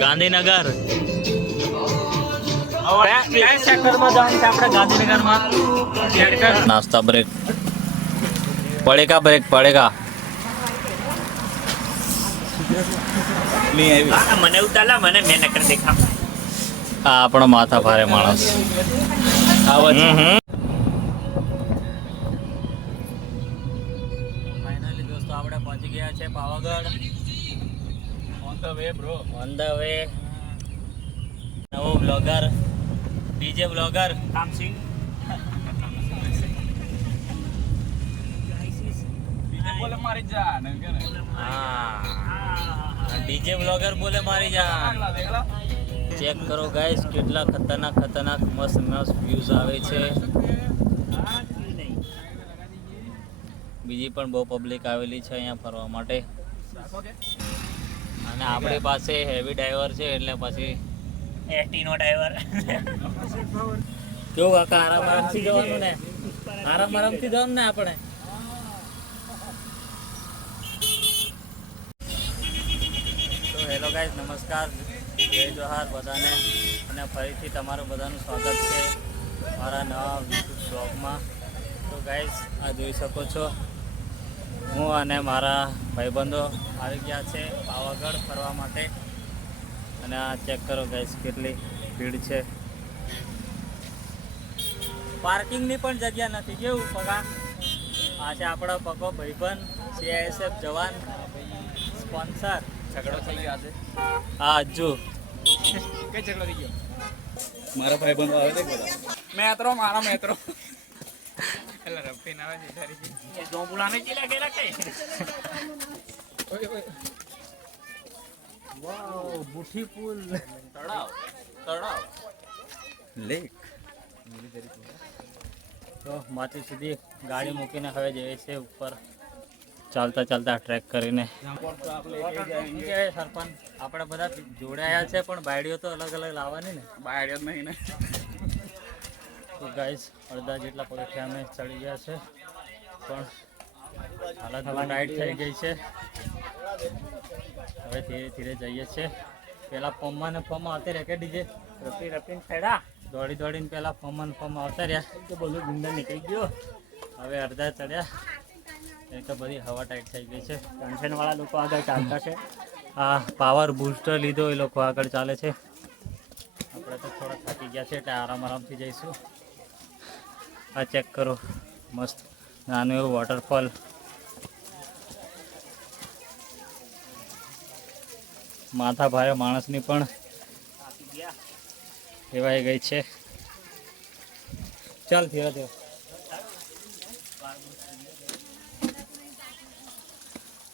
ગાંધીનગર. નાસ્તા break પડેગા break પડેગા મને ઉતાલા મને મેં નકર દેખા આ આપણો માથા ભારે માણસ. ફાઇનલી દોસ્તો આપણે પહોંચી ગયા છે Pavagadh. The way bro on the way નવો બ્લોગર ડીજે બ્લોગર બોલે મારી જાન હા. ડીજે બ્લોગર બોલે મારી જાન. ચેક કરો ગાઈસ કેટલા ખતરનાક ખતરનાક મસ્ત મસ્ત વ્યૂઝ આવે છે. બીજી પણ બહુ પબ્લિક આવેલી છે અહીંયા ફરવા માટે. અને આપણી પાસે હેવી ડ્રાઈવર છે એટલે પછી એટીનો ડ્રાઈવર કેવું કાકા આરામ આરામથી જવાનું ને. આરામ આરામથી જવાનું ને આપણે. તો હેલો ગાઈઝ નમસ્કાર. જય જોહાર બધાને. અને ફરીથી તમારું બધાનું સ્વાગત છે મારા નવા બ્લોગમાં તો ગાઈઝ આ જોઈ શકો છો. હું અને મારા ભાઈબંધો આવી ગયા છે પાવાગઢ ફરવા માટે. અને આ ચેક કરો ગેસ કેટલી ભીડ છે. પાર્કિંગની પણ જગ્યા નથી કેવું પગા? આ છે આપણો પગો ભાઈબંધ સીઆઈએસએફ જવાન સ્પોન્સર ઝઘડો થઈ ગયો આજે. હા હજુ. કઈ ઝઘડો થઈ ગયો? મારા ભાઈબંધો આવે છે બધા? મેત્રો મારા મેત્રો. એટલે રફીન આવે છે તારી એ ચીલા કેલા કઈ વાવ બુઠી પુલ તળાવ તળાવ લેક તો માથી સુધી ગાડી મૂકીને હવે જઈએ છે ઉપર ચાલતા ચાલતા ટ્રેક કરીને સરપંચ આપણે બધા જોડાયા છે પણ બાયડીઓ તો અલગ અલગ લાવવાની ને બાયડીઓ નહીં ને તો ગાઈસ અડધા જેટલા પગથિયા અમે ચડી ગયા છે. પણ હાલત ટાઈટ થઈ ગઈ છે. હવે ધીરે ધીરે જઈએ છીએ. પેલા પમ્મા ને પમ્મા આવતા રહે કે ડીજે? રફી રફીન ફેડા દોડી દોડીને પેલા પમ્મા ને પમ્મા આવતા રહ્યા. તો બધું ગુંડા નીકળી ગયો. હવે અડધા ચડ્યા. એ તો બધી હવા ટાઈટ થઈ ગઈ છે. ટેન્શન વાળા લોકો આગળ ચાલતા છે. આ પાવર બૂસ્ટર લીધો એ લોકો આગળ ચાલે છે. આપણે તો થોડા થાકી ગયા છે એટલે આરામ આરામથી જઈશું. આ ચેક કરો. મસ્ત. નાનું એવું વોટરફોલ માથા ભારે માણસની પણ હેવાઈ ગઈ છે. ચાલ થયો ધીરે.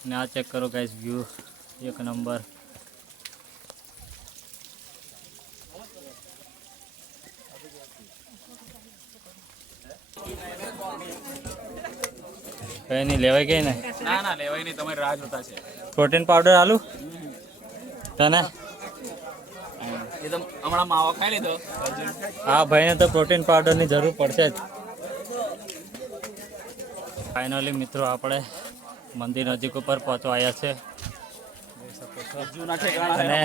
ને આ ચેક કરો ગાઈસ વ્યૂ એક નંબર કઈ નહીં લેવાઈ ગઈ ને ના ના લેવાય નહીં તમારી રાહ જોતા છે. પ્રોટીન પાવડર આલુ? તને? એ તો હમણાં માવો ખાઈ લીધો. આ ભાઈને તો પ્રોટીન પાવડરની જરૂર પડશે જ. ફાઇનલી મિત્રો આપણે મંદિર નજીક ઉપર પહોંચવા આવ્યા છે. અને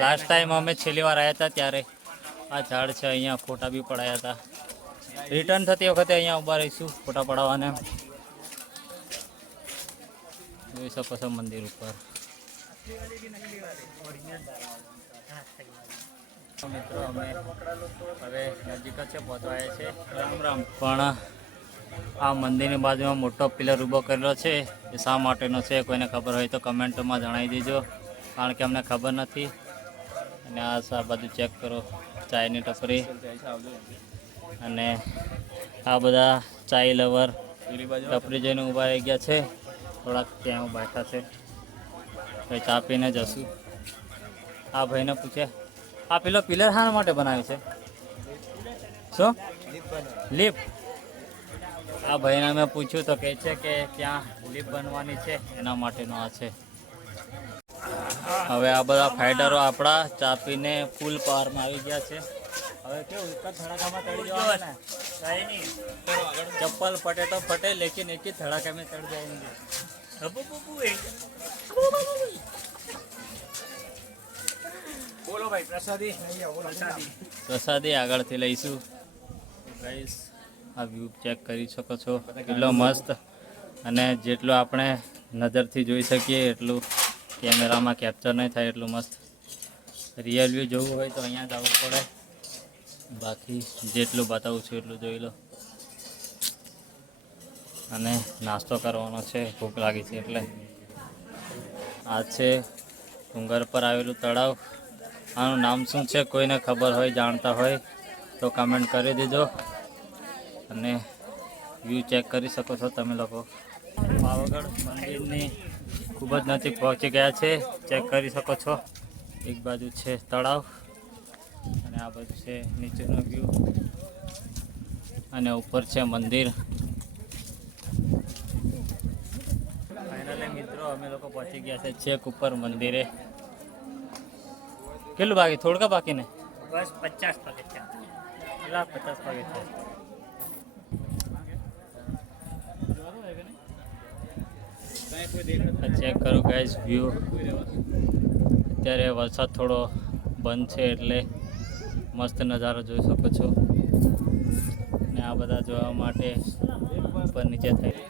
લાસ્ટ ટાઈમ અમે છેલ્લી વાર આવ્યા હતા ત્યારે આ ઝાડ છે અહીંયા ફોટા બી પડાયા હતા. રિટર્ન થતી વખતે અહીંયા ઊભા રહીશું ફોટા પડાવવાને. જોઈ શકો છો મંદિર ઉપર મિત્રો અમે હવે નજીક જ છે પહોંચવાયા છે રામ રામ. પણ આ મંદિરની બાજુમાં મોટો પિલર ઊભો કરેલો છે. એ શા માટેનો છે કોઈને ખબર હોય તો કમેન્ટમાં જણાવી દેજો. કારણ કે અમને ખબર નથી. અને આ શા બાજુ ચેક કરો. ચાયની ટપરી. અને આ બધા ચાય લવર ટપરી જઈને ઊભા રહી ગયા છે. થોડાક ત્યાં બેઠા છે. કંઈ ચા પીને જશું. આ ભાઈને પૂછે, આ પેલો પિલર હાર માટે બનાવ્યો છે? શું? લીપ. આ ભાઈને મેં પૂછ્યું તો કહે છે કે ત્યાં લીપ બનવાની છે, એના માટેનો આ છે. હવે આ બધા ફાઇટરો આપણા ચા પીને ફૂલ પાવરમાં આવી ગયા છે. હવે કેવું ધડાકામાં ચડી જવાના ચપ્પલ ફટે તો ફટે, લેકિન એક જ ધડાકામાં ચડી જાય પ્રસાદી. પ્રસાદી. આગળથી લઈશું. ગાઈસ આ વ્યૂ ચેક કરી શકો છો. કેટલો મસ્ત. અને જેટલું આપણે નજરથી જોઈ શકીએ, એટલું કેમેરામાં કેપ્ચર નહીં થાય, એટલું મસ્ત. રિયલ વ્યૂ જોવું હોય તો અહીંયા જ આવવું પડે. બાકી જેટલું બતાવું છું એટલું જોઈ લો. અને નાસ્તો કરવાનો છે, ભૂખ લાગી છે એટલે. આ છે ડુંગર પર આવેલું તળાવ. આનું નામ શું છે કોઈને ખબર હોય, જાણતા હોય, તો કમેન્ટ કરી દેજો. અને વ્યૂ ચેક કરી શકો છો તમે લોકો. પાવાગઢ મંદિરની ખૂબ જ નજીક પહોંચી ગયા છે ચેક કરી શકો છો. એક બાજુ છે તળાવ, અને આ બાજુ છે નીચેનો વ્યૂ અને ઉપર છે મંદિર ફાઇનલી મિત્રો અમે લોકો પહોંચી ગયા છે છેક ઉપર મંદિરે. કેટલું બાકી? થોડકા બાકી ને? બસ પચાસ પગથિયા કેટલા પચાસ પગથિયા છે? ચેક કરો ગાઈઝ વ્યૂ અત્યારે વરસાદ થોડો બંધ છે એટલે મસ્ત નજારો જોઈ શકો છો. ને આ બધા જોવા માટે ઉપર નીચે થઈ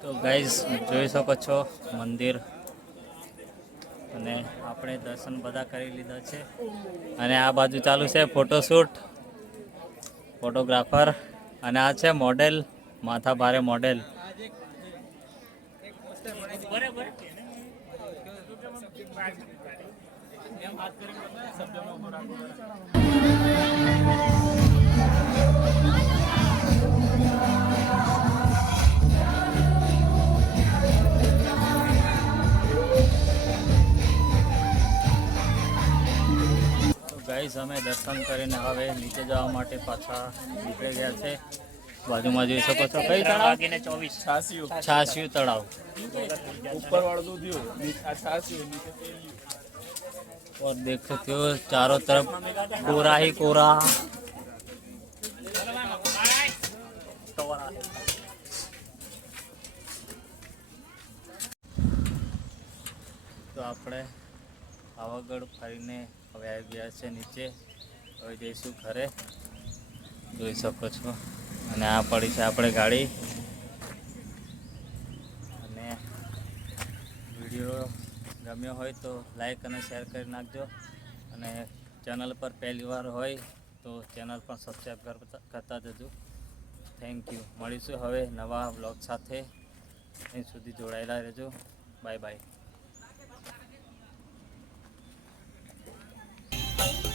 તો ગાઈઝ જોઈ શકો છો મંદિર. અને આપણે દર્શન બધા કરી લીધા છે. અને આ બાજુ ચાલુ છે ફોટોશૂટ ફોટોગ્રાફર અને આ છે મોડેલ માથા ભારે મોડેલ તો ગાઈઝ અમે દર્શન કરીને હવે નીચે જવા માટે પાછા નીકળી ગયા છે બાજુમાં જોઈ શકો છો કઈ તળાવ વાગીને ચોવીસ છાસ્યું છાસ્યું તળાવ ઉપર વાળું દૂધ આ છાસ્યું નીચે તેલિયું और देख सकते हो चारों तरफ कोरा ही कोरा તો આપણે પાવાગઢ ફરીને હવે આવી ગયા છે નીચે. હવે જઈશું ઘરે. જોઈ શકો છો. અને આ પડી છે આપણે ગાડી. અને વીડિયો ગમ્યો હોય તો લાઈક અને શેર કરી નાખજો. અને ચેનલ પર પહેલી વાર હોય તો ચેનલ પણ સબસ્ક્રાઈબ કરતા જજો. થેન્ક યુ મળીશું હવે નવા બ્લોગ સાથે. અહીં સુધી જોડાયેલા રહેજો. Bye bye